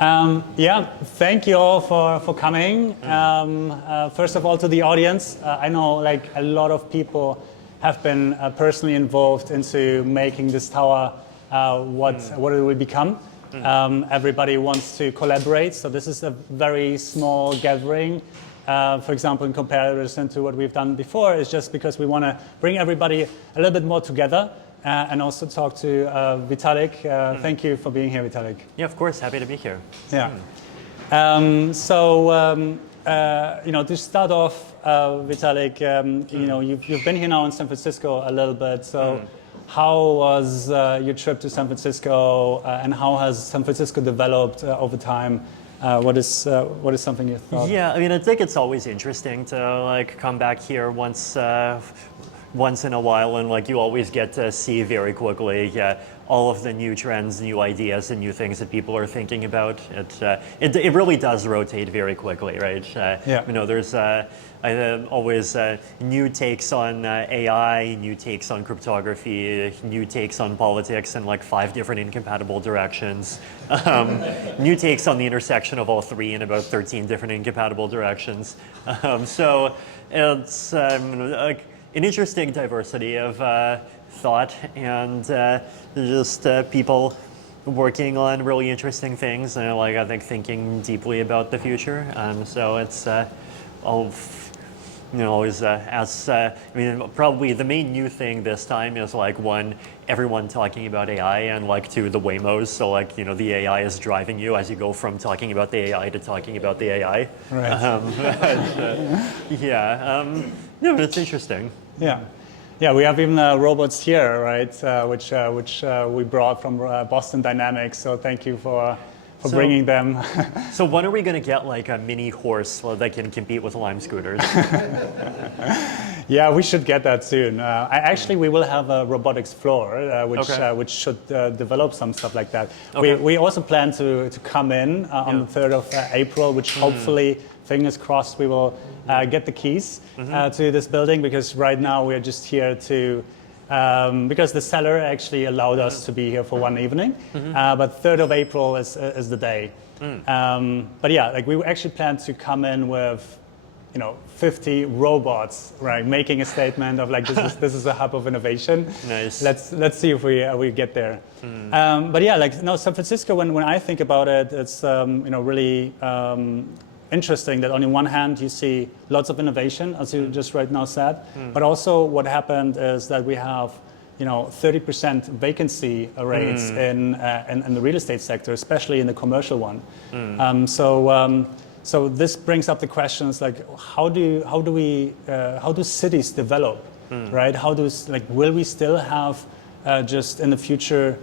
Yeah, thank you all for coming. First of all, to the audience, I know like a lot of people have been personally involved into making this tower what it will become. Everybody wants to collaborate, so this is a very small gathering. For example, in comparison to what we've done before, is just because we want to bring everybody a little bit more together. And also talk to Vitalik. Thank you for being here, Vitalik. Yeah, of course. Happy to be here. Yeah. To start off, Vitalik, you've been here now in San Francisco a little bit. So, how was your trip to San Francisco, and how has San Francisco developed over time? What is something you thought? Yeah, I mean, I think it's always interesting to like come back here once in a while, and like you always get to see very quickly all of the new trends, new ideas, and new things that people are thinking about. It really does rotate very quickly, right? Yeah. There's always new takes on AI, new takes on cryptography, new takes on politics in like 5 different incompatible directions, new takes on the intersection of all 3 in about 13 different incompatible directions. So it's like an interesting diversity of thought and just people working on really interesting things, and I think thinking deeply about the future. So it's probably the main new thing this time is like everyone talking about AI, and like 2, the Waymos. So the AI is driving you as you go from talking about the AI to talking about the AI. Right. But it's interesting. Yeah, we have even robots here, right? Which we brought from Boston Dynamics. So thank you for bringing them. So when are we going to get like a mini horse that can compete with Lime scooters? Yeah, we should get that soon. We will have a robotics floor, which should develop some stuff like that. Okay. We also plan to come in on the 3rd of April, which hopefully, fingers crossed, we will get the keys to this building, because right now we are just here to, because the seller actually allowed us to be here for one evening, but 3rd of April is the day. But yeah, like we actually plan to come in with 50 robots, right, making a statement of like this is a hub of innovation. Nice. Let's see if we get there. But yeah, San Francisco. When I think about it, it's really interesting that on one hand you see lots of innovation, as you just right now said, but also what happened is that we have 30% vacancy rates in the real estate sector, especially in the commercial one. So this brings up the questions like how do cities develop, right? Will we still have just in the future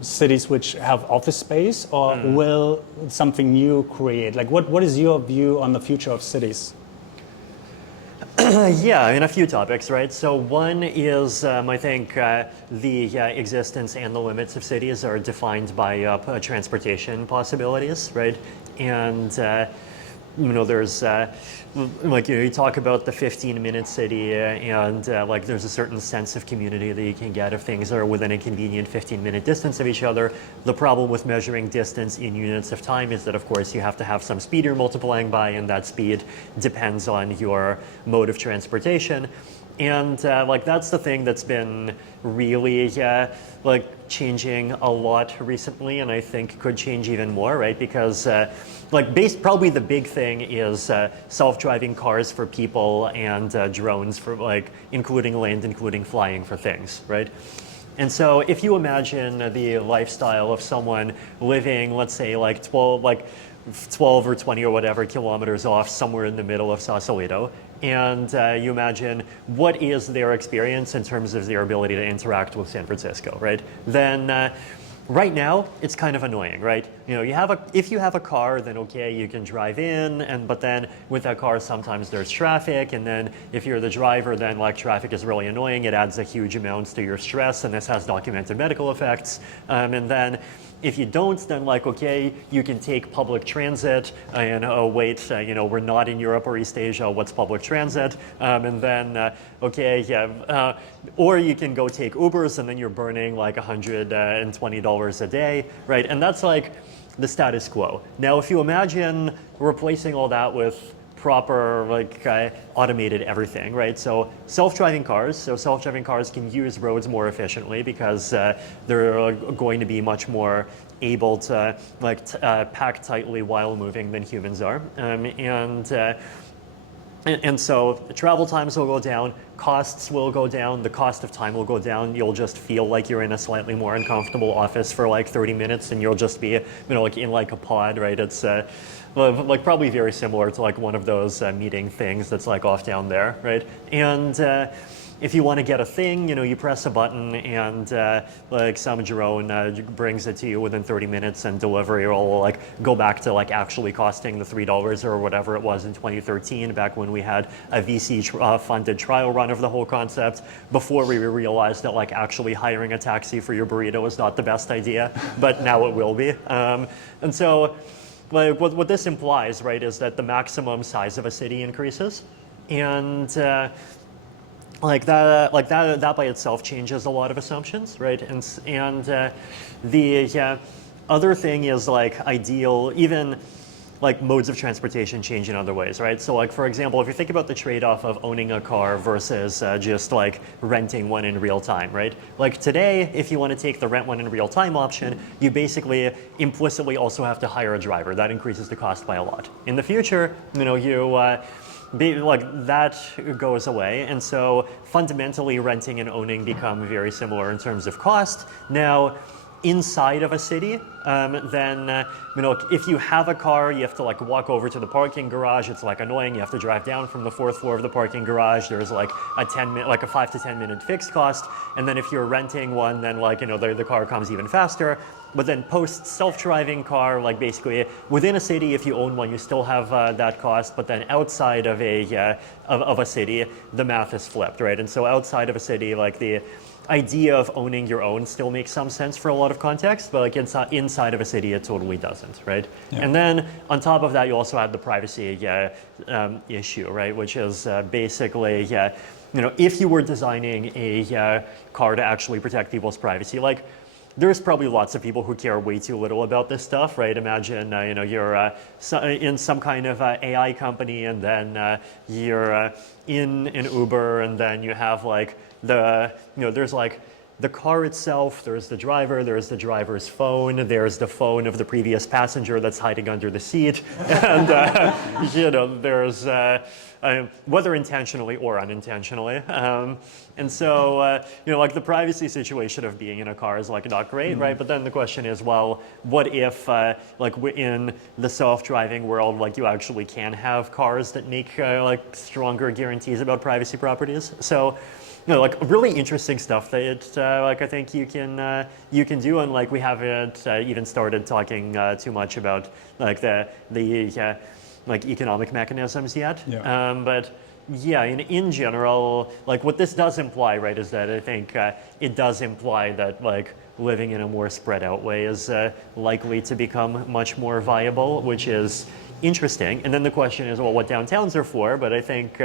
cities which have office space, or will something new create? Like what is your view on the future of cities? Yeah, a few topics, right? So one is, I think the existence and the limits of cities are defined by transportation possibilities, right? And there's you talk about the 15-minute city, and there's a certain sense of community that you can get if things are within a convenient 15-minute distance of each other. The problem with measuring distance in units of time is that, of course, you have to have some speed you're multiplying by, and that speed depends on your mode of transportation. And that's the thing that's been really changing a lot recently, and I think could change even more, right? Because probably the big thing is self-driving cars for people and drones for including land, including flying for things, right? And so if you imagine the lifestyle of someone living, let's say 12 or 20 or whatever kilometers off somewhere in the middle of Sausalito, and you imagine what is their experience in terms of their ability to interact with San Francisco, right? Then right now it's kind of annoying, right? If you have a car, then okay, you can drive in, but then with that car sometimes there's traffic, and then if you're the driver, then traffic is really annoying. It adds a huge amount to your stress, and this has documented medical effects. And then if you don't, then okay, you can take public transit, and we're not in Europe or East Asia, what's public transit? And then, or you can go take Ubers, and then you're burning $120 a day, right? And that's the status quo. Now, if you imagine replacing all that with proper automated everything, right? So self-driving cars can use roads more efficiently because they're going to be much more able to pack tightly while moving than humans are, and so travel times will go down, costs will go down, the cost of time will go down. You'll just feel like you're in a slightly more uncomfortable office for 30 minutes, and you'll just be in a pod, right? It's probably very similar to one of those meeting things that's off down there, right? And if you want to get a thing, you press a button and some drone brings it to you within 30 minutes, and delivery will go back to actually costing the $3 or whatever it was in 2013, back when we had a VC funded trial run of the whole concept, before we realized that actually hiring a taxi for your burrito is not the best idea, but now it will be. And so what this implies, right, is that the maximum size of a city increases, and that by itself changes a lot of assumptions, right? And the other thing is ideal, even modes of transportation change in other ways, right? So for example, if you think about the trade-off of owning a car versus just renting one in real time, right? Today, if you want to take the rent one in real time option, you basically implicitly also have to hire a driver. That increases the cost by a lot. In the future, that goes away, and so fundamentally renting and owning become very similar in terms of cost. Now, inside of a city, then if you have a car, you have to walk over to the parking garage. It's annoying. You have to drive down from the 4th floor of the parking garage. There's a 5 to 10 minute fixed cost, and then if you're renting one, then the car comes even faster. But then post self-driving car, basically within a city, if you own one, you still have that cost. But then outside of a city, the math is flipped, right? And so outside of a city, the idea of owning your own still makes some sense for a lot of context, but inside of a city, it totally doesn't, right? Yeah. And then on top of that, you also have the privacy issue, right? Which is basically, if you were designing a car to actually protect people's privacy, there's probably lots of people who care way too little about this stuff, right? Imagine, you're in some kind of AI company, and then you're in an Uber, and then you have there's the car itself, there's the driver, there's the driver's phone, there's the phone of the previous passenger that's hiding under the seat, and there's whether intentionally or unintentionally. And so, the privacy situation of being in a car is not great, right? But then the question is, well, what if in the self-driving world, you actually can have cars that make stronger guarantees about privacy properties? So, really interesting stuff that I think you can do, and we haven't even started talking too much about the economic mechanisms yet. Yeah. But yeah, in general, what this does imply, right, is that I think it does imply that living in a more spread out way is likely to become much more viable, which is interesting. And then the question is, well, what downtowns are for? But I think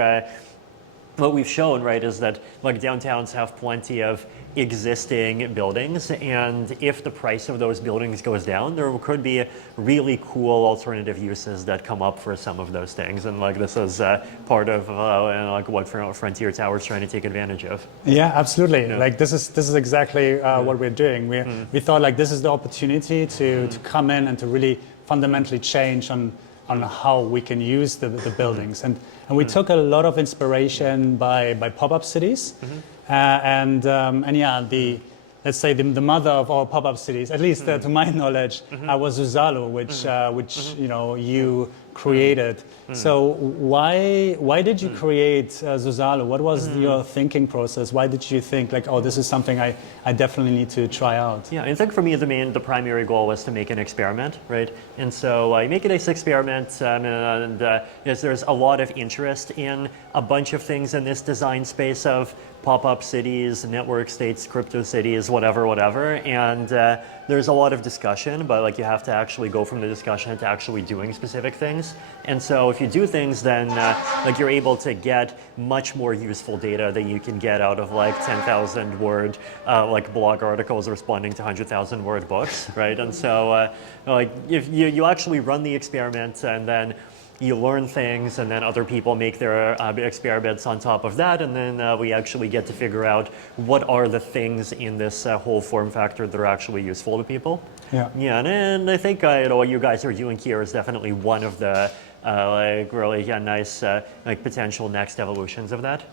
what we've shown, right, is that downtowns have plenty of existing buildings, and if the price of those buildings goes down, there could be really cool alternative uses that come up for some of those things, and this is part of what Frontier Tower is trying to take advantage of. Yeah, absolutely. This is exactly what we're doing. We thought this is the opportunity to come in and to really fundamentally change on how we can use the buildings, and we took a lot of inspiration by pop-up cities. Let's say the mother of all pop-up cities, at least to my knowledge, was Zuzalu, which you created. So why did you create Zuzalu? What was your thinking process? Why did you think oh, this is something I definitely need to try out? Yeah, I think for me the primary goal was to make an experiment, right? And so I make it this experiment, and there's a lot of interest in a bunch of things in this design space of pop-up cities, network states, crypto cities, whatever. And there's a lot of discussion, but like you have to actually go from the discussion to actually doing specific things. And so if you do things, then like you're able to get much more useful data that you can get out of like 10,000 word like blog articles responding to 100,000 word books, right? And so like if you actually run the experiment and then you learn things, and then other people make their experiments on top of that, and then we actually get to figure out what are the things in this whole form factor that are actually useful to people. Yeah. Yeah, and I think what you guys are doing here is definitely one of the like really nice like potential next evolutions of that.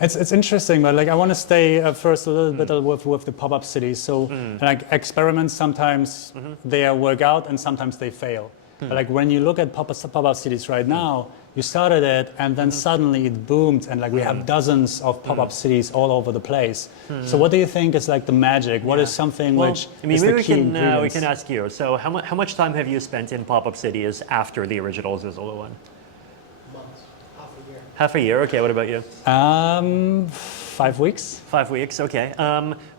It's interesting, but like I want to stay first a little bit with the pop-up cities. So like experiments, sometimes they work out and sometimes they fail. But like when you look at pop-up cities right now, you started it and then suddenly it boomed, and like we have dozens of pop-up cities all over the place. So what do you think is like the magic? What is something which I mean, is maybe the key we can ask you. So how much time have you spent in pop-up cities after the original Zuzalu one? Months, Half a year. Okay. What about you? 5 weeks. 5 weeks. Okay.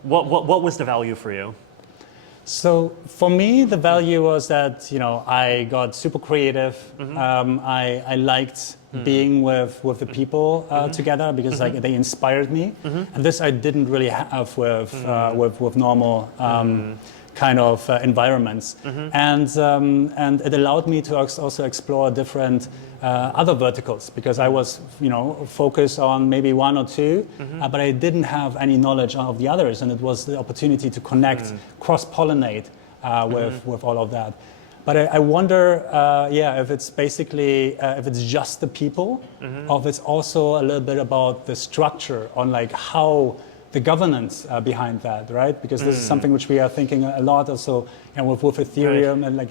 What was the value for you? So for me, the value was that, you know, I got super creative. I liked being with the people together because like they inspired me, and this I didn't really have with normal kind of environments, and it allowed me to also explore different other verticals, because I was, you know, focused on maybe one or two, but I didn't have any knowledge of the others, and it was the opportunity to connect, cross-pollinate with all of that. But I wonder, if it's basically, if it's just the people, or if it's also a little bit about the structure on like how the governance behind that, right? Because this is something which we are thinking a lot also, you know, with Ethereum, and like,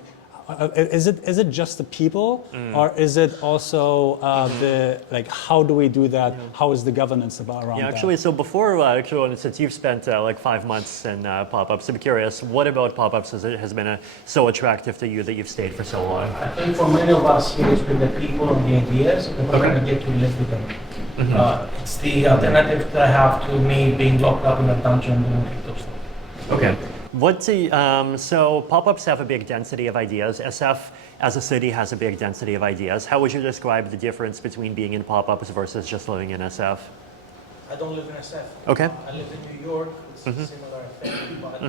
is it just the people, or is it also the like how do we do that? How is the governance around that? Actually, so before since you've spent like 5 months in pop-ups, I'm curious, what about pop-ups has been so attractive to you that you've stayed for so long? I think for many of us here, it's been the people and the ideas, and we're going to get to live with them. It's the alternative that I have to me being locked up in a dungeon doing crypto stuff. Okay. So pop-ups have a big density of ideas. SF as a city has a big density of ideas. How would you describe the difference between being in pop-ups versus just living in SF? I don't live in SF. Okay. I live in New York. It's a similar thing, but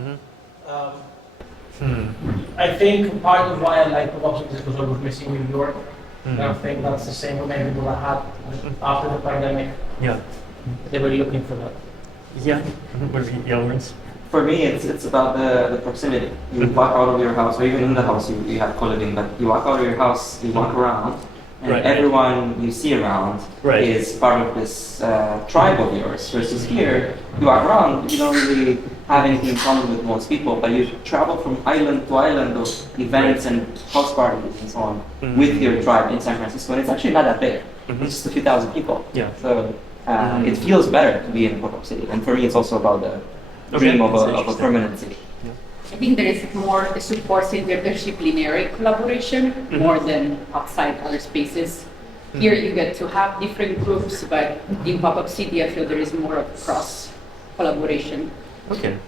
I think part of why I like pop-ups is because I was missing New York. And I think that's the same with many people I had after the pandemic. Yeah. They were looking for that. Yeah. What are the elements? For me, it's about the proximity. You walk out of your house, or even in the house, you have co-living, but you walk out of your house, you walk around, and everyone you see around is part of this tribe of yours. Versus here, you walk around, you don't really have anything in common with most people, but you travel from island to island of events and house parties and so on with your tribe in San Francisco, and it's actually not that big. It's just a few thousand people. Yeah. So it feels better to be in a pop-up city, and for me, it's also about the dream of a permanent city. I think there is more support in interdisciplinary collaboration more than outside other spaces. Here you get to have different groups, but in pop-up city I feel there is more of cross collaboration. Okay.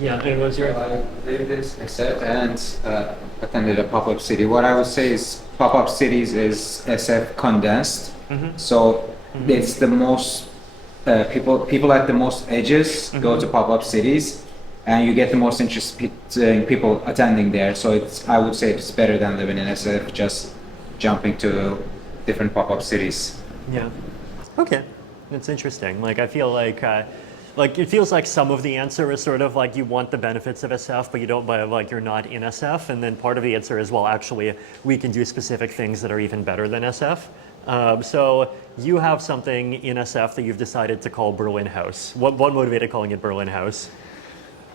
Yeah, and what's your... I lived in SF and attended a pop-up city. What I would say is pop-up cities is SF condensed. So it's the most people at the most edges go to pop-up cities, and you get the most interesting people attending there. So I would say it's better than living in SF, just jumping to different pop-up cities. Yeah. Okay. That's interesting. Like I feel like it feels like some of the answer is sort of like you want the benefits of SF, but you don't, but like you're not in SF. And then part of the answer is, well, actually, we can do specific things that are even better than SF. So you have something in SF that you've decided to call Berlinhouse. What motivated calling it Berlinhouse?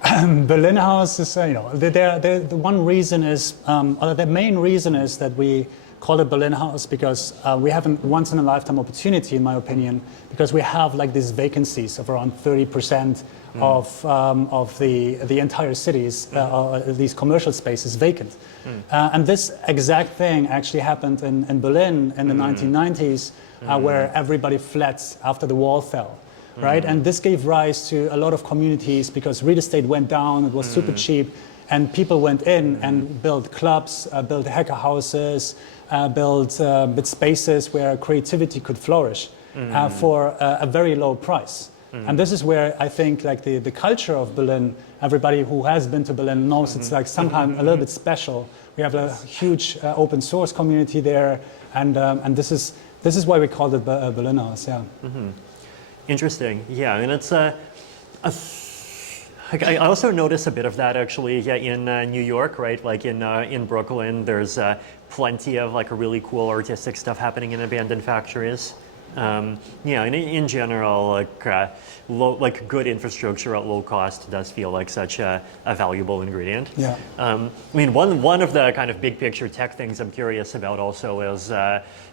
Berlinhouse is, the one reason is, or the main reason is that we call it Berlinhouse because we have a once in a lifetime opportunity, in my opinion, because we have like these vacancies of around 30% of the entire cities, these commercial spaces vacant. And this exact thing actually happened in Berlin in the 1990s, where everybody fled after the wall fell. right? And this gave rise to a lot of communities because real estate went down, it was super cheap, and people went in and built clubs, built hacker houses, built spaces where creativity could flourish for a very low price. And this is where I think like the culture of Berlin, everybody who has been to Berlin knows it's like somehow a little bit special. We have a huge open source community there, and this is why we called it Berlinhouse. Yeah. Interesting. Yeah, I mean it's I also notice a bit of that actually in New York, right? Like in Brooklyn, there's plenty of like really cool artistic stuff happening in abandoned factories. Yeah, and in general, like good infrastructure at low cost does feel like such a valuable ingredient. Yeah. I mean, one of the kind of big picture tech things I'm curious about also is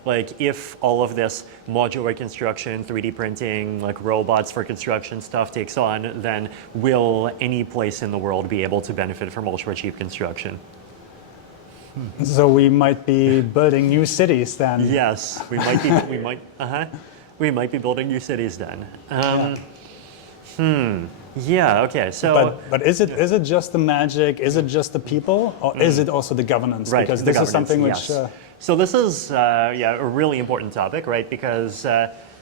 like if all of this modular construction, 3D printing, like robots for construction stuff takes on, then will any place in the world be able to benefit from ultra cheap construction? So we might be building new cities then. Yes, we might be building new cities then. Yeah. Okay. So, but is it just the magic? Is it just the people, or is it also the governance? Right, because the this is something which. Yes. So this is a really important topic, right? Because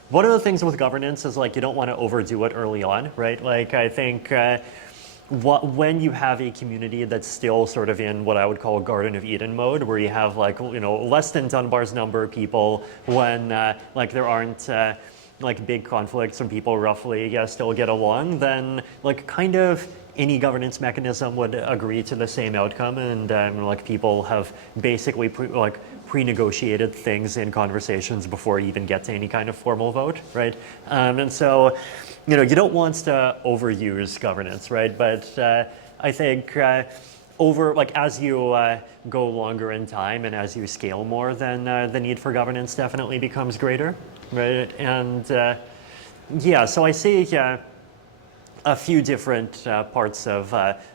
one of the things with governance is like you don't want to overdo it early on, right? Like I think. When you have a community that's still sort of in what I would call Garden of Eden mode, where you have like, you know, less than Dunbar's number of people, when like there aren't like big conflicts and people roughly still get along, then like kind of any governance mechanism would agree to the same outcome, and like people have basically pre-negotiated things in conversations before you even get to any kind of formal vote, right? And so, you know, you don't want to overuse governance, right? But I think as you go longer in time and as you scale more, then the need for governance definitely becomes greater, right? And yeah, so I see a few different parts of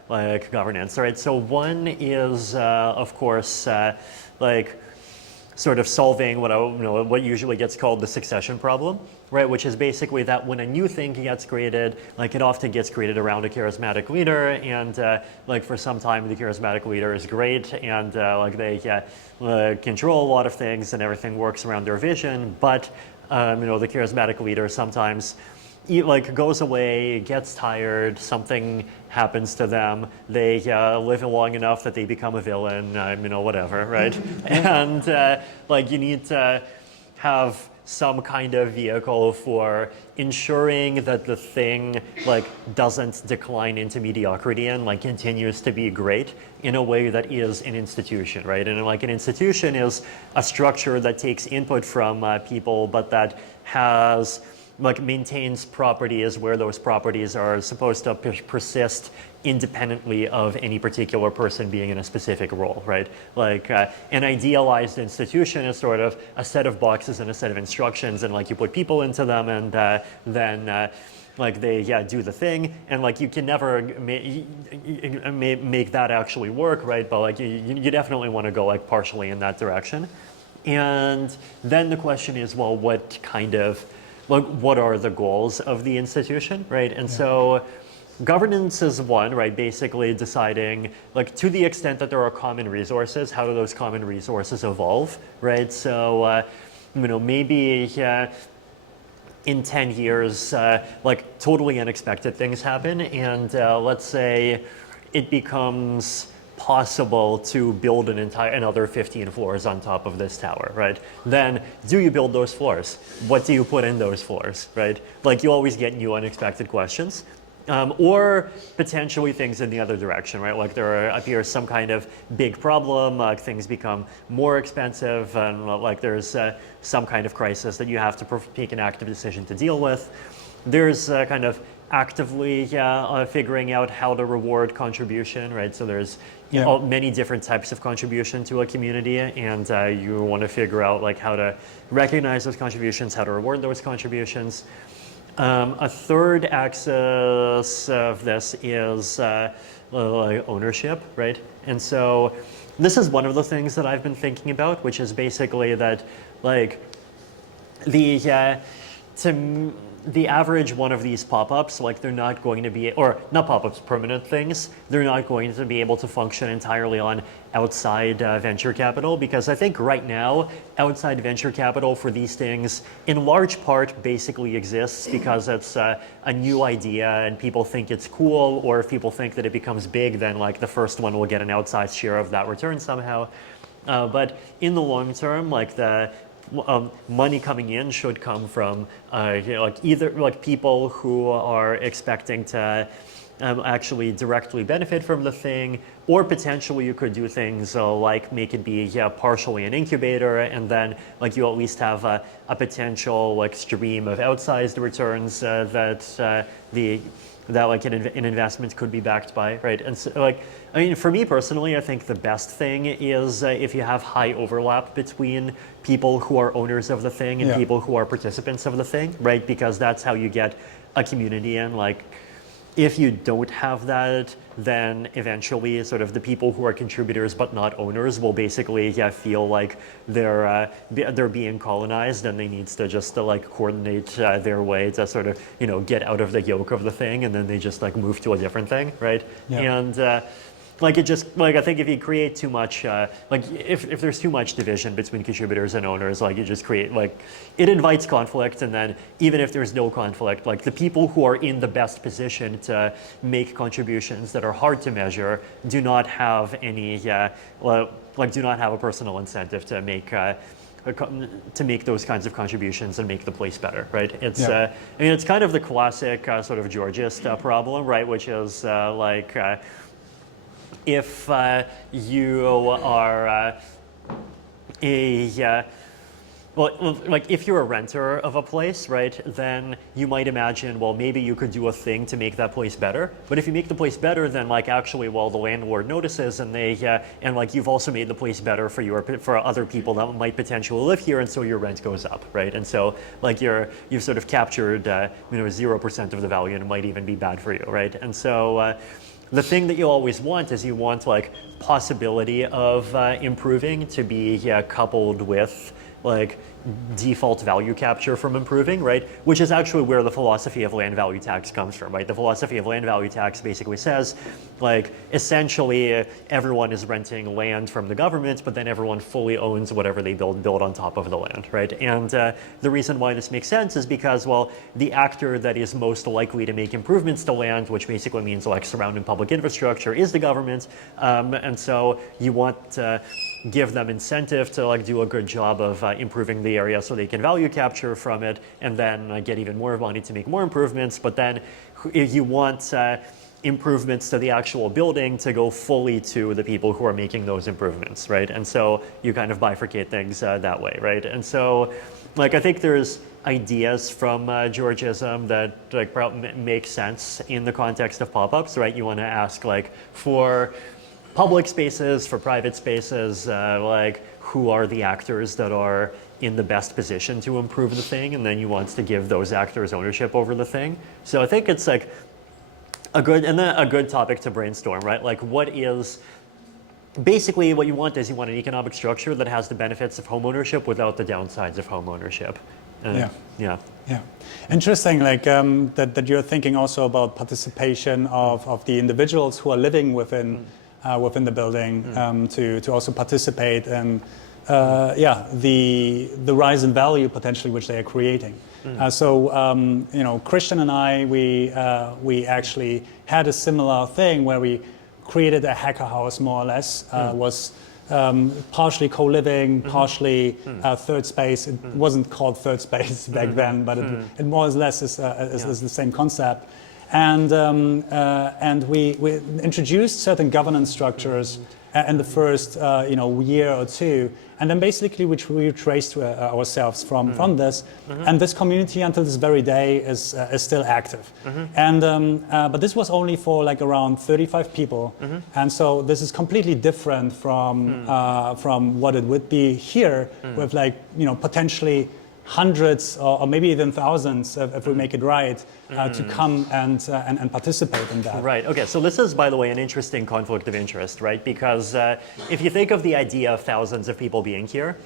like governance, right? So one is, of course, like sort of solving what usually gets called the succession problem, right? Which is basically that when a new thing gets created, like it often gets created around a charismatic leader, and like for some time the charismatic leader is great, and like they control a lot of things and everything works around their vision, but the charismatic leader sometimes goes away, gets tired, something happens to them, they live long enough that they become a villain, whatever, right? And you need to have some kind of vehicle for ensuring that the thing doesn't decline into mediocrity and continues to be great in a way that is an institution, right? And an institution is a structure that takes input from people, but that has maintains properties where those properties are supposed to persist independently of any particular person being in a specific role, right? An idealized institution is sort of a set of boxes and a set of instructions, and you put people into them, and then they do the thing, and you can never make that actually work, right? But you definitely want to go partially in that direction. And then the question is, well, what kind of what are the goals of the institution, right? And so governance is one, right? Basically deciding, to the extent that there are common resources, how do those common resources evolve, right? So, maybe in 10 years, totally unexpected things happen, and let's say it becomes possible to build another 15 floors on top of this tower, right? Then do you build those floors? What do you put in those floors, right? You always get new unexpected questions. Or potentially things in the other direction, right? There appears some kind of big problem, things become more expensive, and there's some kind of crisis that you have to take an active decision to deal with. There's kind of actively figuring out how to reward contribution, right? So there's many different types of contribution to a community, and you want to figure out how to recognize those contributions, how to reward those contributions. A third axis of this is ownership, right? And so this is one of the things that I've been thinking about, which is basically that the average one of these pop-ups, like they're not going to be, or not pop-ups, permanent things, they're not going to be able to function entirely on outside venture capital, because I think right now, outside venture capital for these things, in large part, basically exists because it's a new idea and people think it's cool, or if people think that it becomes big, then like the first one will get an outsized share of that return somehow. But in the long term, like the money coming in should come from like either like people who are expecting to actually directly benefit from the thing, or potentially you could do things like make it be partially an incubator, and then like you at least have a potential like stream of outsized returns that like an investment could be backed by, right? And so, like, I mean, for me personally, I think the best thing is if you have high overlap between people who are owners of the thing and people who are participants of the thing, right? Because that's how you get a community in. Like, if you don't have that, then eventually sort of the people who are contributors but not owners will basically feel like they're being colonized, and they need to just like coordinate their way to sort of get out of the yoke of the thing, and then they just like move to a different thing, right? And like it just like I think if you create too much like if there's too much division between contributors and owners, like you just create like it invites conflict, and then even if there's no conflict, like the people who are in the best position to make contributions that are hard to measure do not have any like do not have a personal incentive to make those kinds of contributions and make the place better, right? It's I mean it's kind of the classic sort of Georgist problem, right? Which is like if you are like if you're a renter of a place, right, then you might imagine, well, maybe you could do a thing to make that place better. But if you make the place better, then like actually, well, the landlord notices, and and like you've also made the place better for other people that might potentially live here, and so your rent goes up, right? And so like you've sort of captured 0% of the value, and it might even be bad for you, right? And so the thing that you always want is you want like possibility of improving to be coupled with like default value capture from improving, right? Which is actually where the philosophy of land value tax comes from, right? The philosophy of land value tax basically says, like, essentially everyone is renting land from the government, but then everyone fully owns whatever they build on top of the land, right? And the reason why this makes sense is because, well, the actor that is most likely to make improvements to land, which basically means like surrounding public infrastructure, is the government, and so you want to give them incentive to like do a good job of improving the area so they can value capture from it, and then get even more money to make more improvements. But then if you want improvements to the actual building to go fully to the people who are making those improvements, right? And so you kind of bifurcate things that way, right? And so like I think there's ideas from Georgism that like probably make sense in the context of pop-ups, right? You want to ask like for public spaces, for private spaces, like who are the actors that are in the best position to improve the thing, and then you want to give those actors ownership over the thing. So I think it's like a good topic to brainstorm, right? Like what is basically what you want is you want an economic structure that has the benefits of homeownership without the downsides of homeownership. Yeah. Interesting, like that you're thinking also about participation of the individuals who are living within the building to also participate in the rise in value potentially which they are creating. So Christian and I we actually had a similar thing where we created a hacker house more or less. Was partially co-living, partially third space. It wasn't called third space back then, but it more or less is the same concept. And we introduced certain governance structures in the first year or two, and then basically we traced ourselves from this, and this community until this very day is still active. And but this was only for like around 35 people, and so this is completely different from what it would be here with like potentially hundreds or maybe even thousands if we make it right to come and participate in that. Right. Okay. So this is, by the way, an interesting conflict of interest, right? Because if you think of the idea of thousands of people being here,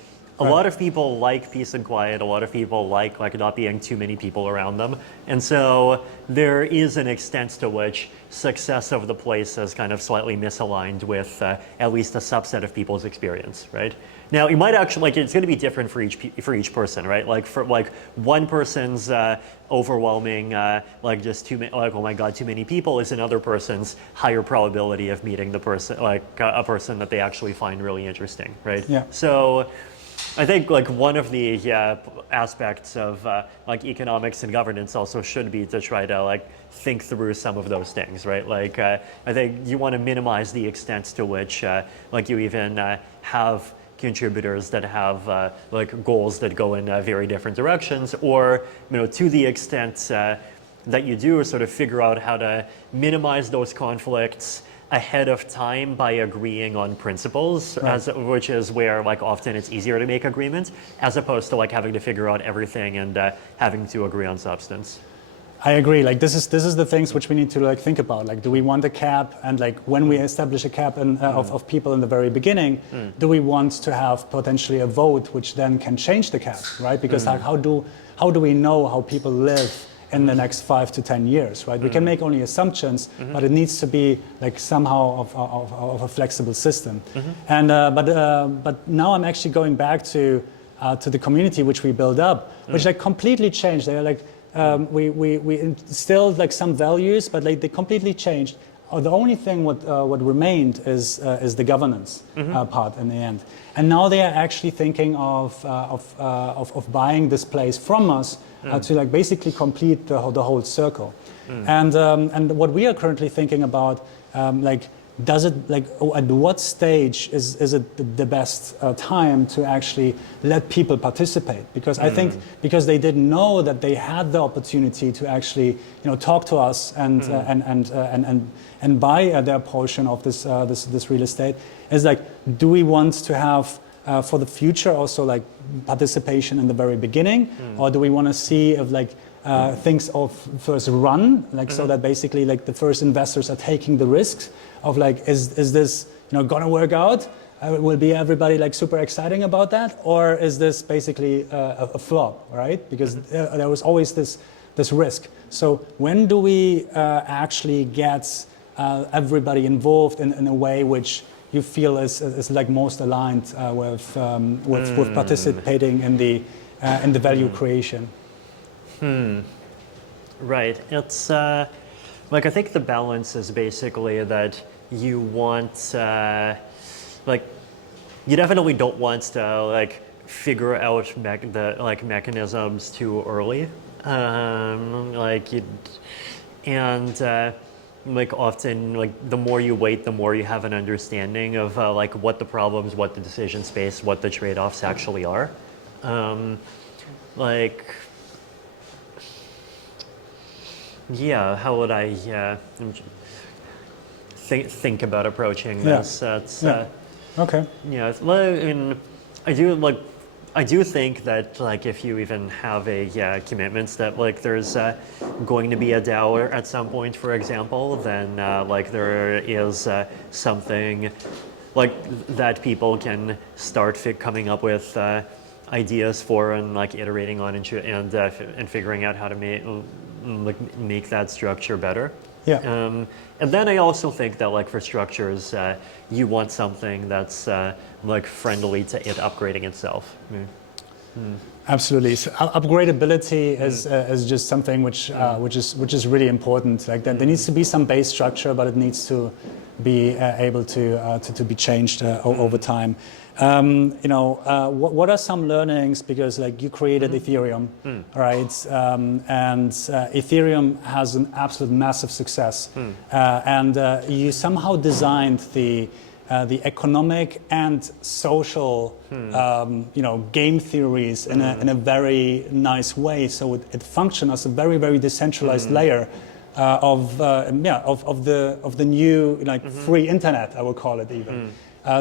A lot of people like peace and quiet. A lot of people like not being too many people around them. And so there is an extent to which success of the place is kind of slightly misaligned with at least a subset of people's experience, right? Now, you might actually, it's going to be different for each person, right? Like for one person's overwhelming, just oh my God, too many people is another person's higher probability of meeting the person, a person that they actually find really interesting, right? Yeah. So I think one of the aspects of economics and governance also should be to try to think through some of those things, right? I think you want to minimize the extent to which you even have contributors that have goals that go in very different directions, or to the extent that you do sort of figure out how to minimize those conflicts ahead of time by agreeing on principles, right. Which is where often it's easier to make agreement, as opposed to having to figure out everything and having to agree on substance. I agree. This is the things which we need to think about. Do we want a cap? And when we establish a cap of people in the very beginning, do we want to have potentially a vote which then can change the cap, right? Because how do we know how people live in the next 5 to 10 years, right? We can make only assumptions, but it needs to be somehow of a flexible system. And but now I'm actually going back to the community which we built up, which completely changed. They're we instilled some values, but they completely changed. The only thing what remained is the governance part in the end. And now they are actually thinking of buying this place from us to basically complete the whole circle. And what we are currently thinking about, does it at what stage is it the best time to actually let people participate? Because I think because they didn't know that they had the opportunity to actually talk to us and buy their portion of this real estate, is do we want to have for the future also participation in the very beginning, or do we want to see if things of first run so that basically the first investors are taking the risks of is this gonna work out? Will be everybody super exciting about that, or is this basically a flop, right? Because there was always this risk. So when do we actually get everybody involved in a way which you feel is most aligned with participating in the value creation? Right. It's I think the balance is basically that you want you definitely don't want to figure out mechanisms too early. Often the more you wait, the more you have an understanding of what the problems, what the decision space, what the trade-offs actually are. Yeah, how would I think about approaching this? Okay. Yeah, I do think that if you even have a commitments that there's going to be a DAO at some point, for example, then there is something that people can start coming up with ideas for and iterating on and figuring out how to make that structure better. Yeah. And then I also think that for structures, you want something that's friendly to it upgrading itself. Absolutely. So upgradability is just something which is really important. There needs to be some base structure, but it needs to be able to be changed over time. What are some learnings? Because you created Ethereum, right? And Ethereum has an absolute massive success, and you somehow designed the economic and social, game theories in a very nice way. So it functions as a very, very decentralized layer of the new free internet, I would call it even.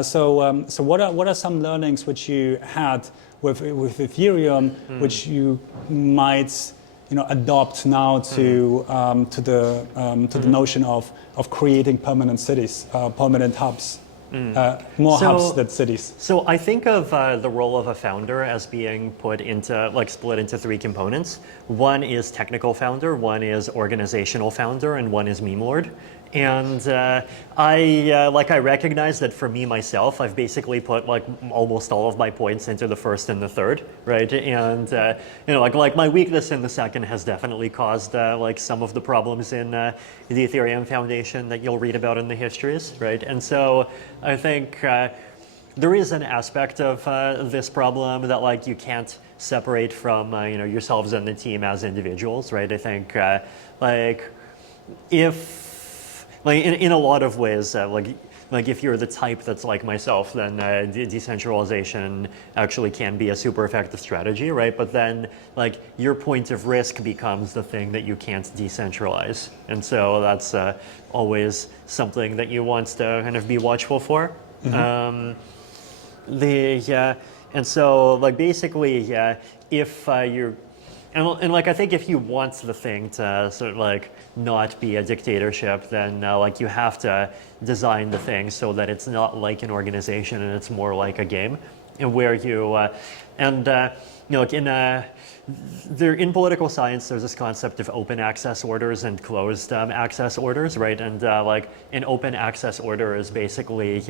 So what are some learnings which you had with Ethereum, which you might adopt now to the notion of creating permanent cities, permanent hubs? more So- hubs than cities. So I think of the role of a founder as being split into three components. One is technical founder, one is organizational founder, and one is meme lord. And I recognize that for me myself, I've basically put like almost all of my points into the first and the third, right? And like my weakness in the second has definitely caused like some of the problems in the Ethereum Foundation that you'll read about in the histories, right? And so I think there is an aspect of this problem that like you can't separate from yourselves and the team as individuals, right? I think if in a lot of ways, like if you're the type that's like myself, then decentralization actually can be a super effective strategy, right? But then like your point of risk becomes the thing that you can't decentralize. And so that's always something that you want to kind of be watchful for. And so like basically, if you're, and like I think if you want the thing to sort of like not be a dictatorship, then like you have to design the thing so that it's not like an organization and it's more like a game, and where you like in political science, there's this concept of open access orders and closed access orders, right? And like an open access order is basically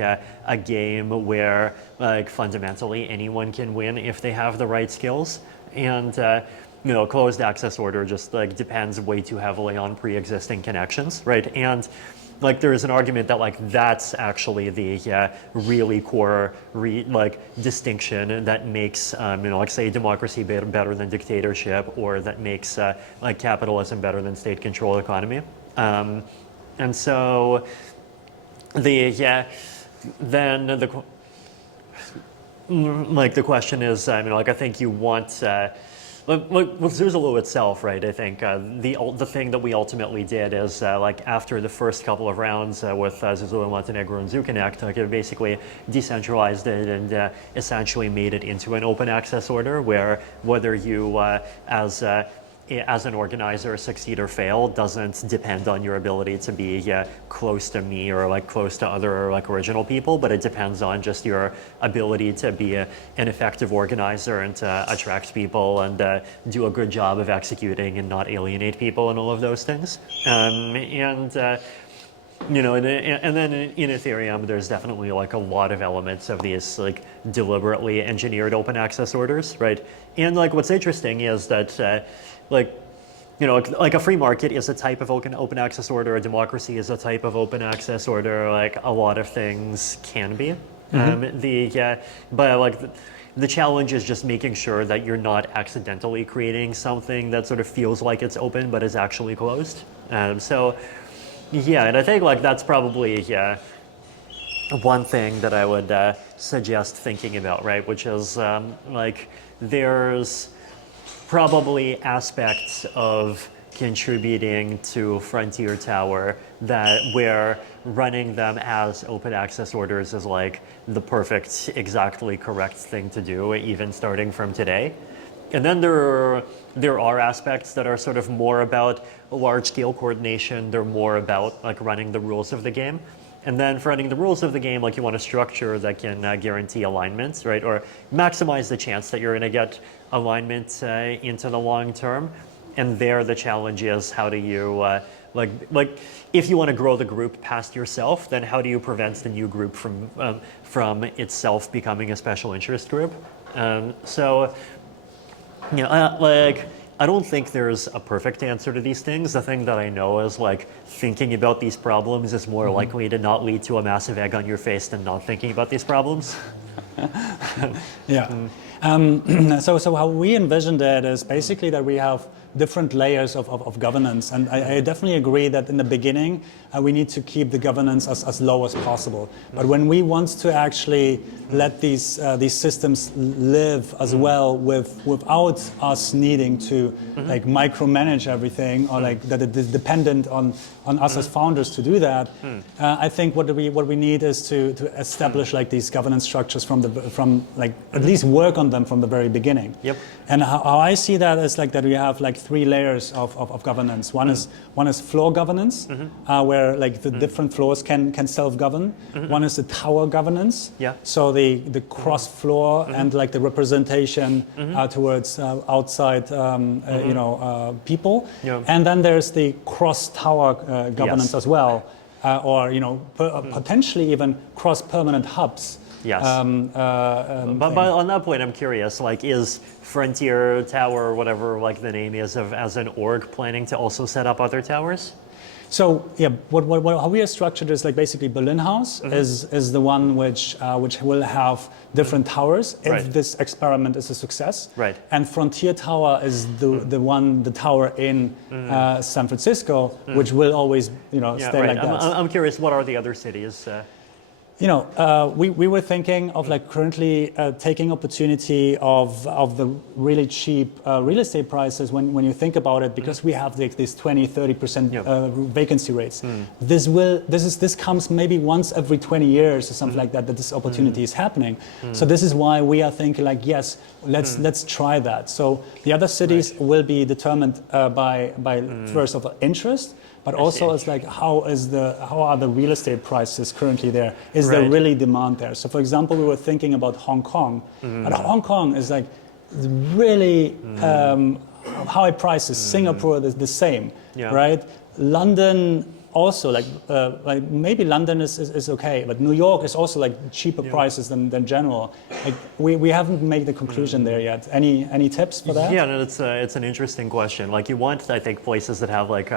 a game where like fundamentally anyone can win if they have the right skills, and a closed access order just like depends way too heavily on pre-existing connections, right? And like there is an argument that like that's actually the really core distinction that makes like say democracy better than dictatorship, or that makes like capitalism better than state-controlled economy. And so then the question is, like I think you want. With Zuzalu itself, right? I think the thing that we ultimately did is like after the first couple of rounds with Zuzalu, Montenegro, and ZooConnect, like it basically decentralized it and essentially made it into an open access order where whether you as an organizer succeed or fail doesn't depend on your ability to be close to me or like close to other like original people, but it depends on just your ability to be an effective organizer and to attract people and do a good job of executing and not alienate people and all of those things. And then in Ethereum, there's definitely like a lot of elements of these like deliberately engineered open access orders, right? And like what's interesting is that like a free market is a type of open access order, a democracy is a type of open access order, like a lot of things can be. But like the challenge is just making sure that you're not accidentally creating something that sort of feels like it's open but is actually closed. So yeah, and I think like that's probably one thing that I would suggest thinking about, right? Which is like there's probably aspects of contributing to Frontier Tower that where running them as open access orders is like the perfect, exactly correct thing to do, even starting from today. And then there are aspects that are sort of more about large-scale coordination. They're more about like running the rules of the game. And then for running the rules of the game, like you want a structure that can guarantee alignments, right? Or maximize the chance that you're going to get alignment into the long term. And there the challenge is how do you, like if you want to grow the group past yourself, then how do you prevent the new group from itself becoming a special interest group? So, I don't think there's a perfect answer to these things. The thing that I know is like thinking about these problems is more likely to not lead to a massive egg on your face than not thinking about these problems. Yeah. So how we envisioned it is basically that we have different layers of governance, and I definitely agree that in the beginning we need to keep the governance as low as possible. But when we want to actually let these systems live as well without us needing to like micromanage everything or like that it is dependent on us as founders to do that, I think what we need is to establish like these governance structures from like at least work on them from the very beginning. Yep. And how I see that is like that we have like 3 layers of governance. One is floor governance, where like the different floors can self-govern. One is the tower governance. Yeah. So the cross floor and like the representation towards outside people. Yeah. And then there's the cross tower governance as well, or potentially even cross permanent hubs. Yes. But on that point, I'm curious, like, is Frontier Tower, or whatever like the name is, as an org planning to also set up other towers? So yeah, how we are structured is like basically Berlinhouse is the one which will have different towers if this experiment is a success. Right. And Frontier Tower is the tower in San Francisco, which will always stay like that. I'm curious, what are the other cities? We were thinking of like currently taking opportunity of the really cheap real estate prices when you think about it, because we have like these 20-30% vacancy rates. This comes maybe once every 20 years or something like that this opportunity is happening. So this is why we are thinking like, yes, let's try that. So the other cities will be determined by first of all interest. But also, it's like how are the real estate prices currently there? Is there really demand there? So, for example, we were thinking about Hong Kong, but Hong Kong is like really high prices. Singapore is the same, right? London also like maybe London is okay, but New York is also like cheaper prices than general. Like we haven't made the conclusion there yet. Any tips for that? Yeah, no, it's an interesting question. Like you want, I think, places that have like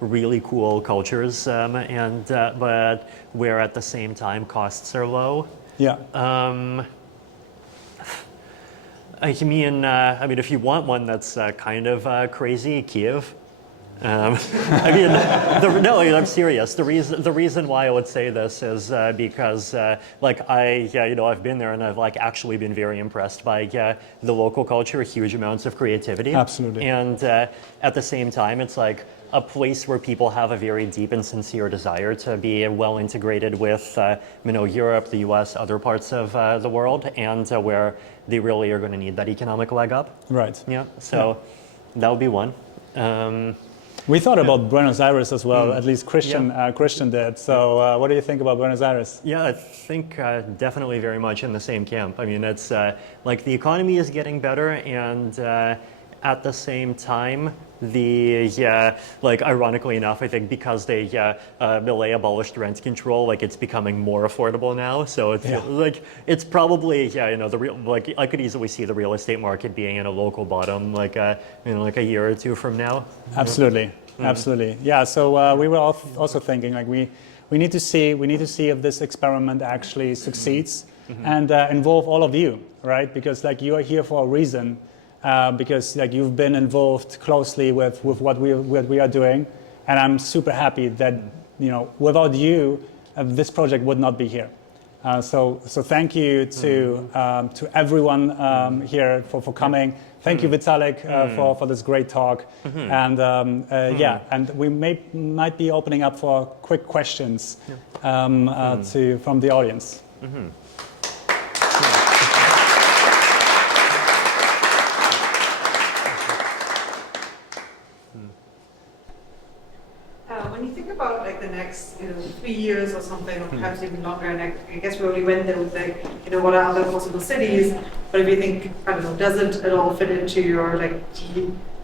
really cool cultures, but where at the same time costs are low. Yeah. I mean, if you want one that's kind of crazy, Kiev. I'm serious. The reason why I would say this is because I've been there and I've like actually been very impressed by the local culture, huge amounts of creativity. Absolutely. And at the same time, it's like a place where people have a very deep and sincere desire to be well integrated with Europe, the US, other parts of the world, and where they really are going to need that economic leg up. Right. Yeah. So that would be one. We thought about Buenos Aires as well, at least Christian did. So what do you think about Buenos Aires? Yeah, I think definitely very much in the same camp. I mean, it's like the economy is getting better, and at the same time, ironically enough, I think because Milei abolished rent control, like it's becoming more affordable now. So it's like it's probably I could easily see the real estate market being in a local bottom like a year or two from now. Absolutely, absolutely. Yeah. So we were also thinking like we need to see if this experiment actually succeeds and involve all of you, right? Because like you are here for a reason. Because like you've been involved closely with what we are doing, and I'm super happy that without you this project would not be here. So thank you to everyone here for coming. Thank you, Vitalik, for this great talk. And and we might be opening up for quick questions from the audience. When you think about like the next 3 years or something, or perhaps even longer, and I guess we already went there with like what are other possible cities, but if you think, I don't know, does it at all fit into your like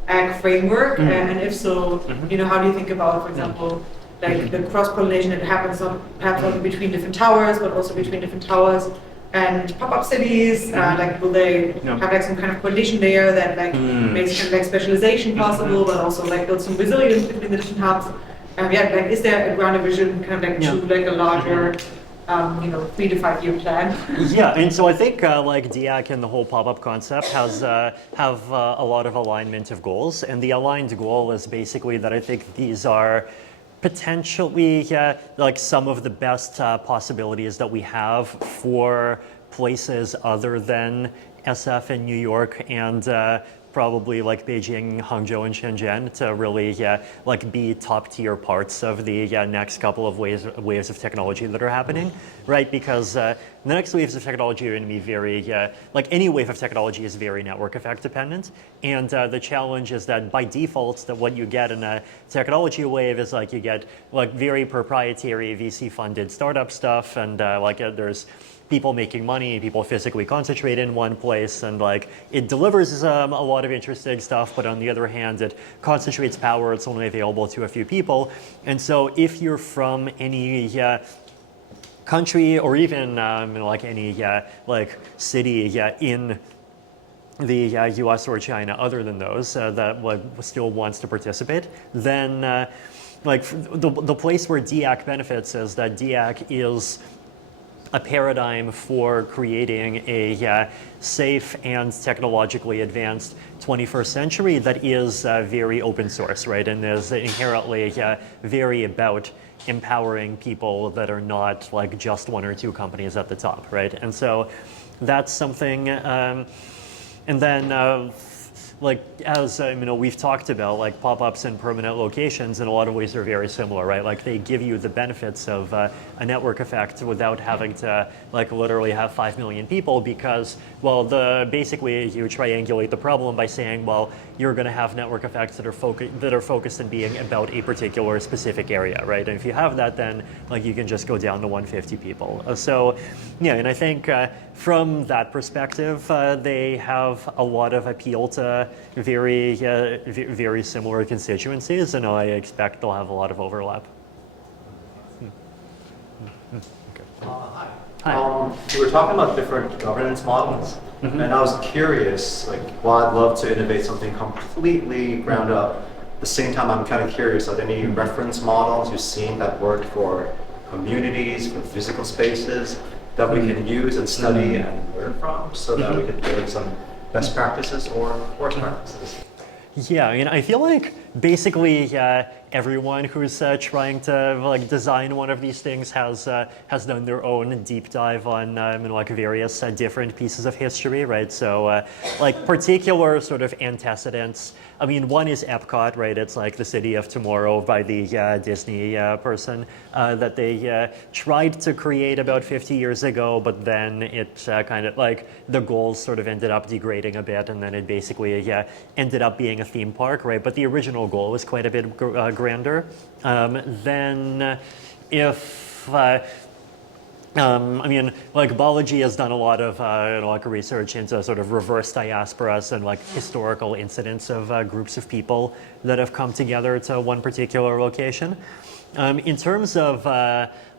ag framework, and if so, how do you think about, for example, like the cross-pollination that happens perhaps only between different towers, but also between different towers and pop-up cities, like will they have like some kind of coalition layer that like makes kind of like specialization possible, but also like build some resilience between the different hubs? Like is there a ground vision kind of like to like a larger 3 to 5 year plan? Yeah, and so I think like DIAC and the whole pop-up concept has have a lot of alignment of goals, and the aligned goal is basically that I think these are potentially like some of the best possibilities that we have for places other than SF in New York and probably like Beijing, Hangzhou, and Shenzhen to really like be top tier parts of the next couple of waves of technology that are happening, right? Because the next waves of technology are going to be very, like any wave of technology is very network effect dependent. And the challenge is that by default, that what you get in a technology wave is like you get like very proprietary VC funded startup stuff, and there's people making money, people physically concentrate in one place, and like it delivers a lot of interesting stuff, but on the other hand, it concentrates power, it's only available to a few people. And so if you're from any country or even like any like city in the US or China other than those that still wants to participate, then like the place where DIAC benefits is that DIAC is a paradigm for creating a safe and technologically advanced 21st century that is very open source, right? And is inherently very about empowering people that are not like just one or two companies at the top, right? And so that's something, and then like as we've talked about, like pop-ups and permanent locations in a lot of ways are very similar, right? Like they give you the benefits of a network effect without having to like literally have 5 million people, because, well, basically you triangulate the problem by saying, well, you're going to have network effects that are focused in being about a particular specific area, right? And if you have that, then like you can just go down to 150 people. So yeah, and I think from that perspective, they have a lot of appeal to very similar constituencies, and I expect they'll have a lot of overlap. Hi. Hi. You were talking about different governance models, and I was curious, like, while I'd love to innovate something completely ground up, at the same time I'm kind of curious, are there any reference models you've seen that worked for communities, for physical spaces, that we can use and study and learn from, so that we could build some best practices or worst practices? Yeah, I mean, I feel like basically everyone who's trying to like design one of these things has done their own deep dive on like various different pieces of history, right? So like particular sort of antecedents. I mean, one is Epcot, right? It's like the city of tomorrow by the Disney person that they tried to create about 50 years ago, but then it kind of like the goals sort of ended up degrading a bit, and then it basically ended up being a theme park, right? But the original goal was quite a bit grander. Then if I mean, like Balaji has done a lot of like research into sort of reverse diasporas and like historical incidents of groups of people that have come together to one particular location. In terms of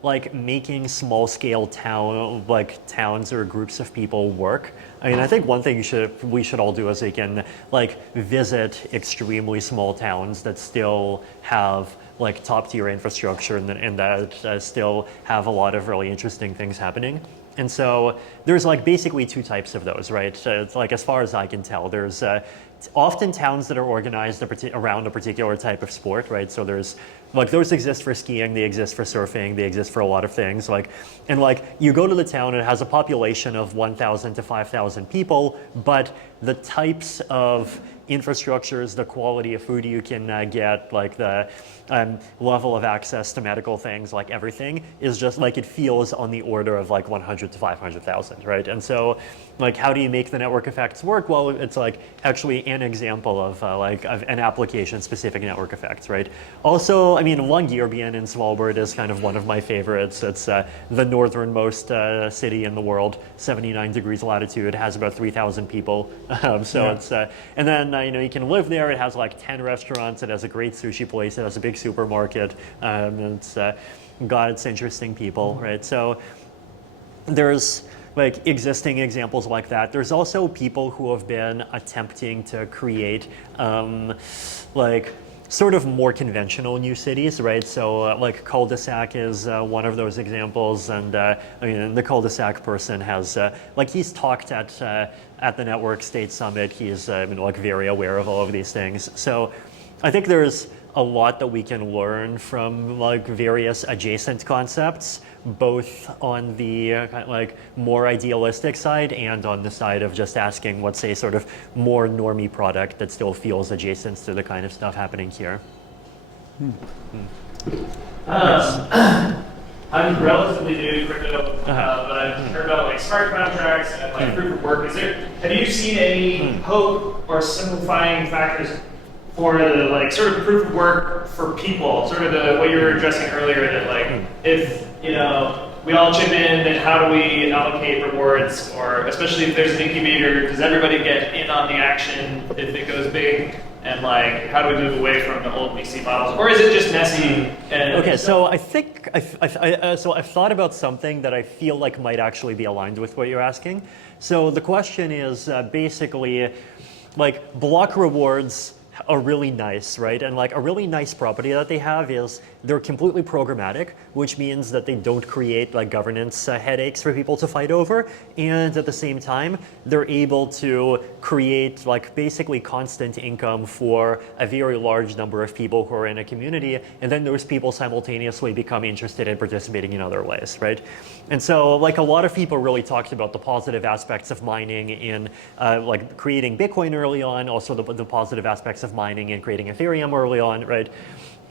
like making small-scale towns or groups of people work, I mean, I think one thing we should all do is we can like visit extremely small towns that still have like top-tier infrastructure and that still have a lot of really interesting things happening. And so there's like basically two types of those, right? So it's like, as far as I can tell, there's often towns that are organized around a particular type of sport, right? So there's like those exist for skiing, they exist for surfing, they exist for a lot of things. Like, and like you go to the town, it has a population of 1,000 to 5,000 people, but the types of infrastructures, the quality of food you can get, like the level of access to medical things, like everything is just like it feels on the order of like 100 to 500,000, right? And so like how do you make the network effects work? Well, it's like actually an example of of an application specific network effects, right? Also, I mean, Longyearbyen in Svalbard is kind of one of my favorites. It's the northernmost city in the world, 79 degrees latitude, has about 3,000 people. It's, and then you can live there. It has like 10 restaurants. It has a great sushi place. It has a big supermarket. It's got its interesting people, right? So there's like existing examples like that. There's also people who have been attempting to create like sort of more conventional new cities, right? So like cul-de-sac is one of those examples, and I mean the cul-de-sac person has like he's talked at the Network State Summit. He's like very aware of all of these things. So I think there's a lot that we can learn from like various adjacent concepts, both on the kind of like more idealistic side and on the side of just asking what's a sort of more normie product that still feels adjacent to the kind of stuff happening here. I'm relatively new to crypto, but I've heard about like smart contracts and like proof of work. Have you seen any hope or simplifying factors for the like sort of proof of work for people? Sort of what you were addressing earlier, that like if we all chip in, then how do we allocate rewards? Or especially if there's an incubator, does everybody get in on the action if it goes big? And like, how do we move away from the old VC models, or is it just messy? Okay, so I think I've thought about something that I feel like might actually be aligned with what you're asking. So the question is basically, like, block rewards are really nice, right? And like a really nice property that they have is they're completely programmatic, which means that they don't create like governance headaches for people to fight over. And at the same time, they're able to create like basically constant income for a very large number of people who are in a community. And then those people simultaneously become interested in participating in other ways, right? And so like a lot of people really talked about the positive aspects of mining in like creating Bitcoin early on, also the positive aspects of mining and creating Ethereum early on, right?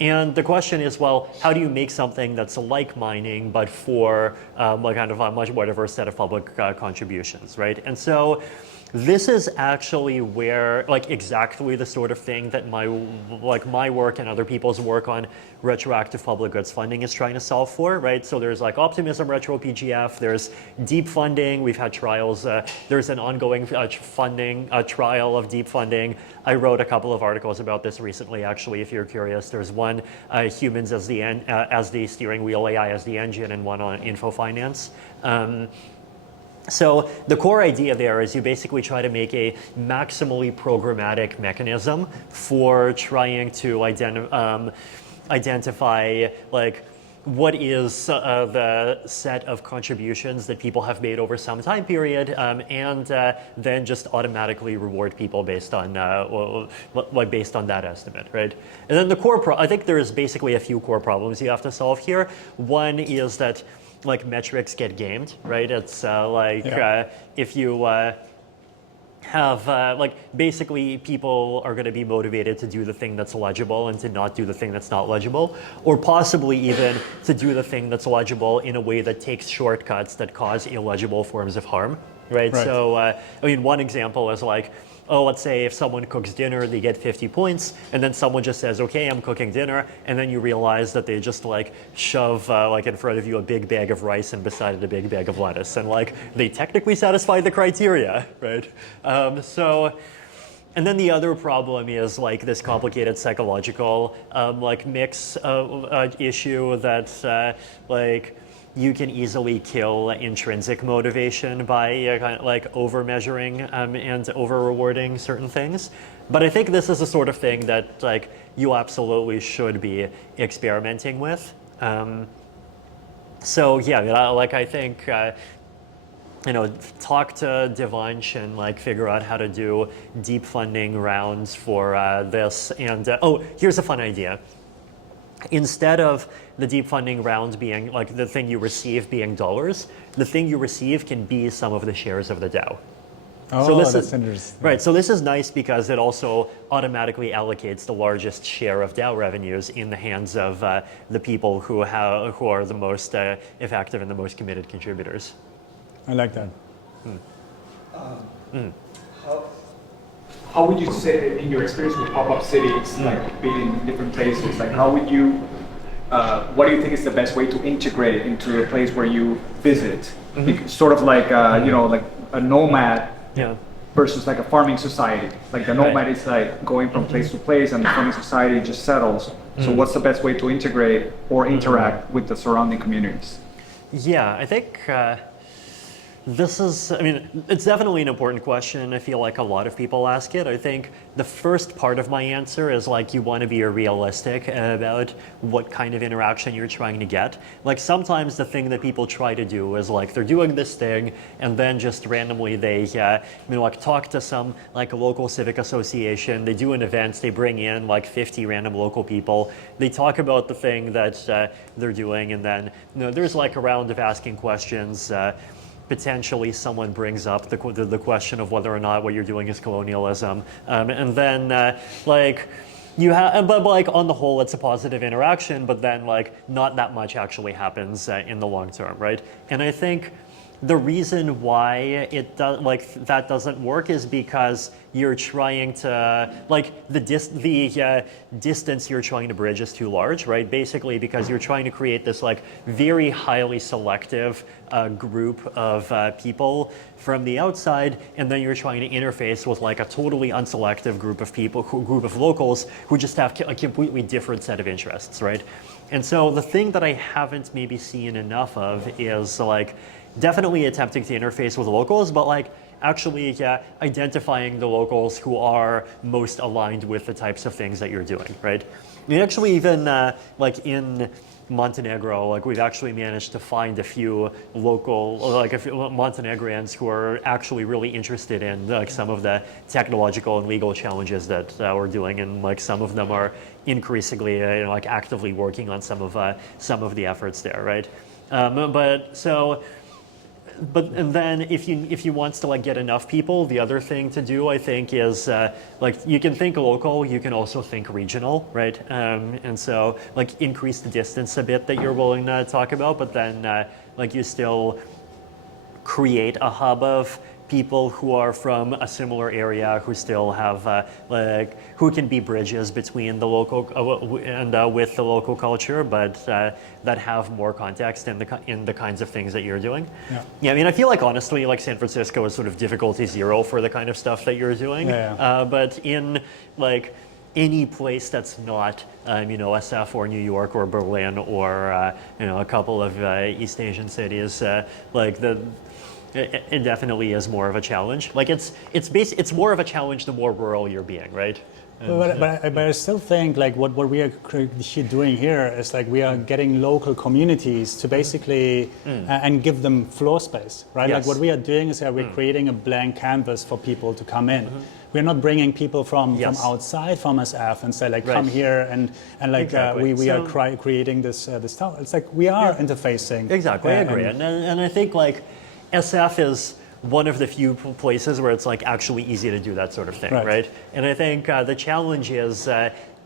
And the question is, well, how do you make something that's like mining, but for like kind of a much more diverse set of public contributions, right? And so this is actually where, like, exactly the sort of thing that my work and other people's work on retroactive public goods funding is trying to solve for, right? So there's like Optimism Retro PGF, there's deep funding, we've had trials, there's an ongoing funding trial of deep funding. I wrote a couple of articles about this recently, actually, if you're curious. There's one, humans as the steering wheel, AI as the engine, and one on info finance. So the core idea there is you basically try to make a maximally programmatic mechanism for trying to identify like what is the set of contributions that people have made over some time period, and then just automatically reward people based on based on that estimate, right? And then the core I think there's basically a few core problems you have to solve here. One is that like metrics get gamed, right? It's if you have like basically people are going to be motivated to do the thing that's legible and to not do the thing that's not legible, or possibly even to do the thing that's legible in a way that takes shortcuts that cause illegible forms of harm, right? So I mean, one example is like, oh, let's say if someone cooks dinner, they get 50 points, and then someone just says, okay, I'm cooking dinner, and then you realize that they just like shove like in front of you a big bag of rice and beside it a big bag of lettuce, and like they technically satisfy the criteria, right? And then the other problem is like this complicated psychological like mix issue that like you can easily kill intrinsic motivation by kind of like over measuring and over rewarding certain things. But I think this is the sort of thing that like you absolutely should be experimenting with. So yeah, like I think talk to Devansh and like figure out how to do deep funding rounds for this. And oh, here's a fun idea. Instead of the deep funding round being like the thing you receive being dollars, the thing you receive can be some of the shares of the DAO. Oh, so that's interesting. Right, so this is nice because it also automatically allocates the largest share of DAO revenues in the hands of the people who are the most effective and the most committed contributors. I like that. How would you say, in your experience with pop-up cities, like being in different places, like how would you, what do you think is the best way to integrate into a place where you visit? Sort of like, like a nomad versus like a farming society. Like the nomad is like going from place to place, and the farming society just settles. So what's the best way to integrate or interact with the surrounding communities? Yeah, I think this is, I mean, it's definitely an important question. I feel like a lot of people ask it. I think the first part of my answer is like you want to be realistic about what kind of interaction you're trying to get. Like sometimes the thing that people try to do is like they're doing this thing and then just randomly they like talk to some like a local civic association, they do an event, they bring in like 50 random local people, they talk about the thing that they're doing, and then there's like a round of asking questions. Potentially someone brings up the question of whether or not what you're doing is colonialism, and then like you have, but like on the whole it's a positive interaction, but then like not that much actually happens in the long term, right? And I think the reason why it does that doesn't work is because you're trying to the distance you're trying to bridge is too large, right? Basically because you're trying to create this like very highly selective group of people from the outside, and then you're trying to interface with like a totally unselective group of people, group of locals who just have a completely different set of interests, right? And so the thing that I haven't maybe seen enough of is like definitely attempting to interface with locals, but like actually identifying the locals who are most aligned with the types of things that you're doing, right? I mean, actually even like in Montenegro, like we've actually managed to find a few local, like a few Montenegrins who are actually really interested in like some of the technological and legal challenges that we're doing, and like some of them are increasingly like actively working on some of the efforts there, right? And then if you want to like get enough people, the other thing to do, I think, is like you can think local, you can also think regional, right? And so like increase the distance a bit that you're willing to talk about, but then like you still create a hub of people who are from a similar area, who still have like who can be bridges between the local and with the local culture, but that have more context in the kinds of things that you're doing. Yeah, I mean, I feel like honestly, like San Francisco is sort of difficulty 0 for the kind of stuff that you're doing. But in like any place that's not SF or New York or Berlin or a couple of East Asian cities, it definitely is more of a challenge. Like it's more of a challenge the more rural you're being, right? But I still think like what we are doing here is like we are getting local communities to basically and give them floor space, right? Yes. Like what we are doing is we're creating a blank canvas for people to come in. We're not bringing people from outside from SF and say like come here and like exactly. we are creating this town. It's like we are interfacing. Exactly, I agree, and I think like SF is one of the few places where it's like actually easy to do that sort of thing, right? And I think the challenge is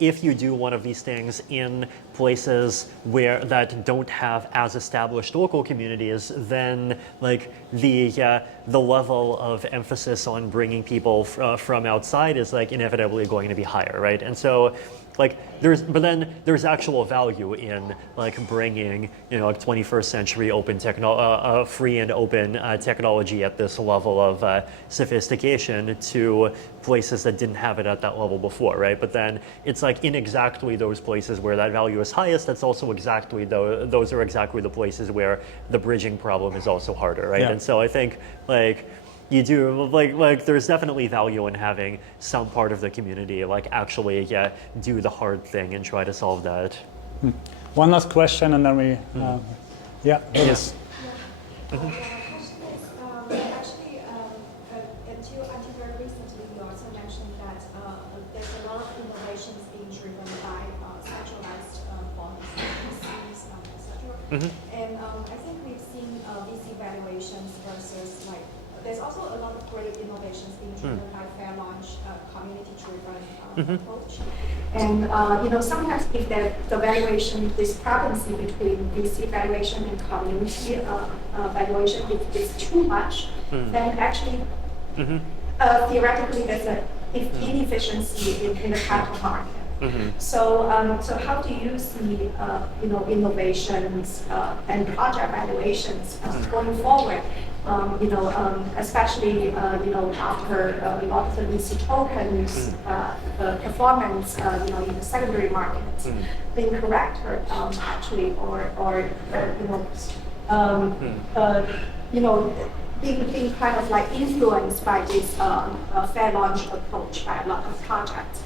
if you do one of these things in places that don't have as established local communities, then like the level of emphasis on bringing people from outside is like inevitably going to be higher, right? And so like there's actual value in like bringing like 21st century open free and open technology at this level of sophistication to places that didn't have it at that level before, right? But then it's like in exactly those places where that value is highest, that's also exactly those are exactly the places where the bridging problem is also harder, right? And so I think like you do like there's definitely value in having some part of the community like actually do the hard thing and try to solve that. One last question and then we yes. Actually, until very recently, you also mentioned that there's a lot of innovations being driven by centralized bonds, VCs, etc. And I think we've seen VC valuations versus like there's also a lot of great innovations being driven by fair launch, community-driven approach. And sometimes if the valuation discrepancy between VC valuation and community valuation is too much, then actually theoretically there's an inefficiency in the capital market. So how do you see innovations and project valuations going forward? Especially after a lot of the VC tokens performance in the secondary markets being corrected being kind of like influenced by this fair launch approach by a lot of projects.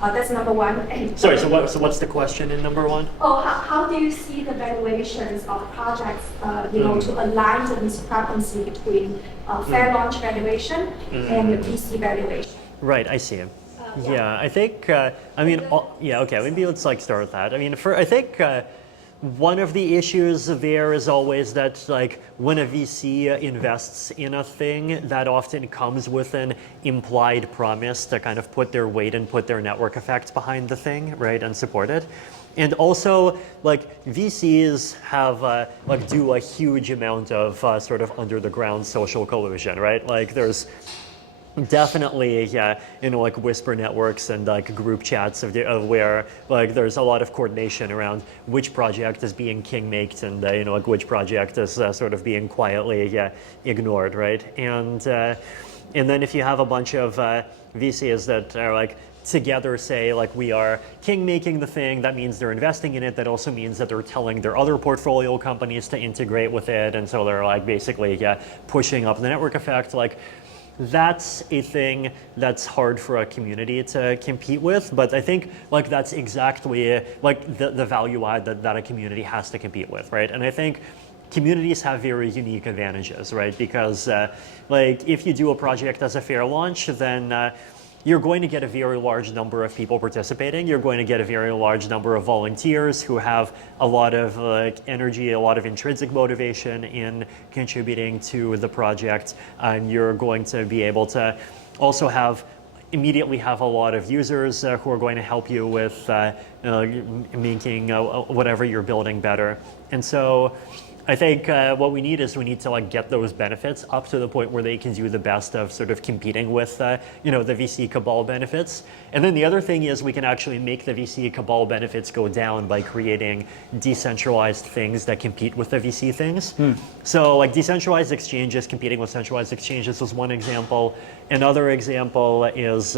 That's number one. And Sorry, so what's the question in number one? Oh, how do you see the valuations of projects, to align the discrepancy between fair launch valuation and the VC valuation? Right, I see. Yeah, I think, okay, maybe let's like start with that. I mean, I think one of the issues there is always that like when a VC invests in a thing, that often comes with an implied promise to kind of put their weight and put their network effect behind the thing, right, and support it. And also, like VCs have do a huge amount of sort of under the ground social collusion, right? Like there's definitely, like whisper networks and like group chats of where like there's a lot of coordination around which project is being king-maked and like which project is sort of being quietly ignored, right? And then if you have a bunch of VCs that are like together say like we are king-making the thing, that means they're investing in it. That also means that they're telling their other portfolio companies to integrate with it, and so they're like basically pushing up the network effect. Like that's a thing that's hard for a community to compete with, but I think like that's exactly like the value add that a community has to compete with, right? And I think communities have very unique advantages, right? Because like if you do a project as a fair launch, then you're going to get a very large number of people participating. You're going to get a very large number of volunteers who have a lot of energy, a lot of intrinsic motivation in contributing to the project. And you're going to be able to also immediately have a lot of users who are going to help you with making whatever you're building better. And so I think what we need to like get those benefits up to the point where they can do the best of sort of competing with the VC cabal benefits. And then the other thing is we can actually make the VC cabal benefits go down by creating decentralized things that compete with the VC things. So like decentralized exchanges competing with centralized exchanges was one example. Another example is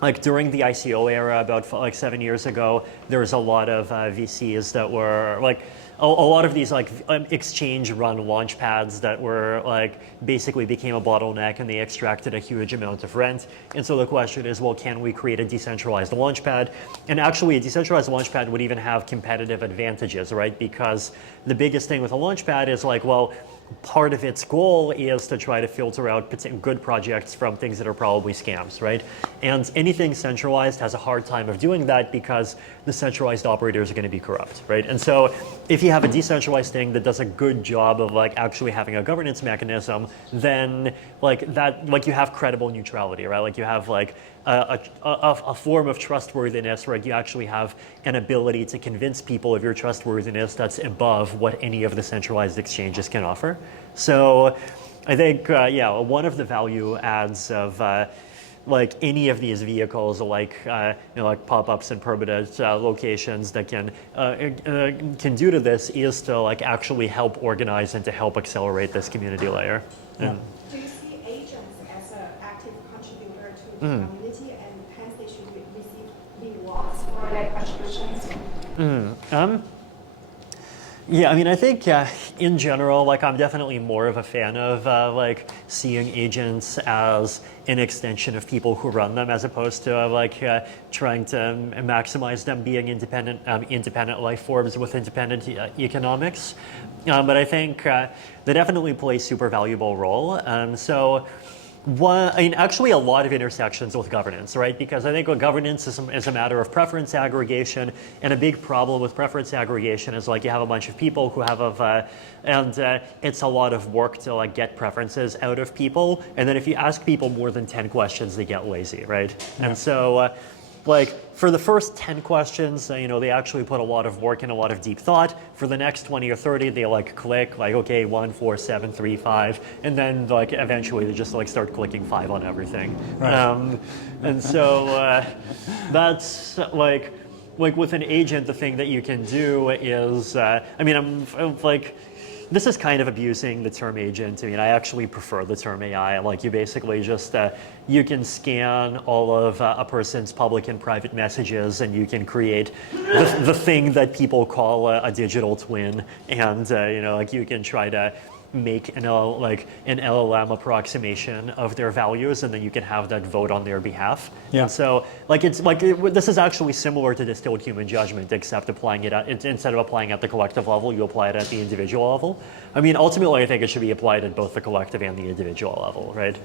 like during the ICO era about like 7 years ago, there was a lot of VCs that were like a lot of these like exchange-run launch pads that were like basically became a bottleneck, and they extracted a huge amount of rent. And so the question is, well, can we create a decentralized launch pad? And actually, a decentralized launch pad would even have competitive advantages, right? Because the biggest thing with a launch pad is like, well, part of its goal is to try to filter out good projects from things that are probably scams, right? And anything centralized has a hard time of doing that because the centralized operators are going to be corrupt, right? And so if you have a decentralized thing that does a good job of like actually having a governance mechanism, then like that, like you have credible neutrality, right? Like you have like a form of trustworthiness where you actually have an ability to convince people of your trustworthiness that's above what any of the centralized exchanges can offer. So I think, one of the value adds of like any of these vehicles, like like pop-ups and permanent locations that can do to this is to like actually help organize and to help accelerate this community layer. Do you see agents as an active contributor to the community, and hence they should receive rewards for their contributions? Yeah, I mean, I think in general, like I'm definitely more of a fan of like seeing agents as an extension of people who run them, as opposed to trying to maximize them being independent life forms with independent economics. But I think they definitely play a super valuable role. Actually a lot of intersections with governance, right? Because I think governance is a matter of preference aggregation, and a big problem with preference aggregation is like you have a bunch of people who have it's a lot of work to like get preferences out of people, and then if you ask people more than 10 questions, they get lazy, right? Yeah. And so like for the first 10 questions, they actually put a lot of work and a lot of deep thought. For the next 20 or 30, they like click like, okay, 1, 4, 7, 3, 5. And then like eventually they just like start clicking 5 on everything. Right. And so that's like with an agent, the thing that you can do is, I'm like, this is kind of abusing the term agent. I mean, I actually prefer the term AI. Like you basically just, you can scan all of a person's public and private messages, and you can create the thing that people call a digital twin. And, like you can try to make an LLM approximation of their values, and then you can have that vote on their behalf. Yeah. And so this is actually similar to distilled human judgment, except instead of applying at the collective level, you apply it at the individual level. I mean, ultimately, I think it should be applied at both the collective and the individual level, right?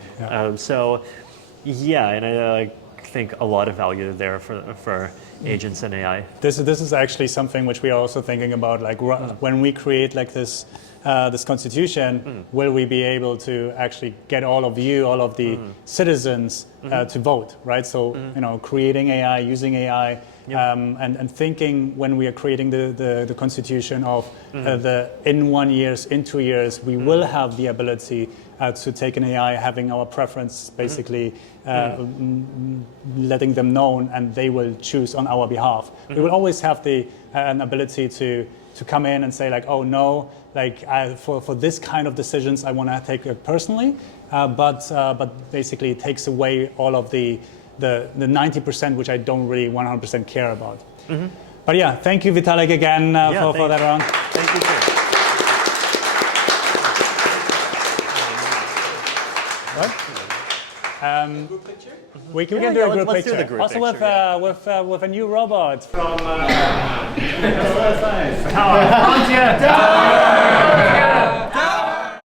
Yeah. And I think a lot of value there for agents and AI. This is actually something which we are also thinking about, like when we create like this constitution, will we be able to actually get all of the citizens to vote, right? So creating AI, using AI, and thinking when we are creating the constitution of in 1 year, in 2 years, we will have the ability to take an AI, having our preference, basically letting them know, and they will choose on our behalf. We will always have an ability to come in and say like, oh no, like for this kind of decisions I want to take it personally, but basically it takes away all of the 90% which I don't really 100% care about. But yeah, thank you Vitalik again for that round. Thank you too. Group picture? We can do a group let's picture. do the group also picture, with a new robot. From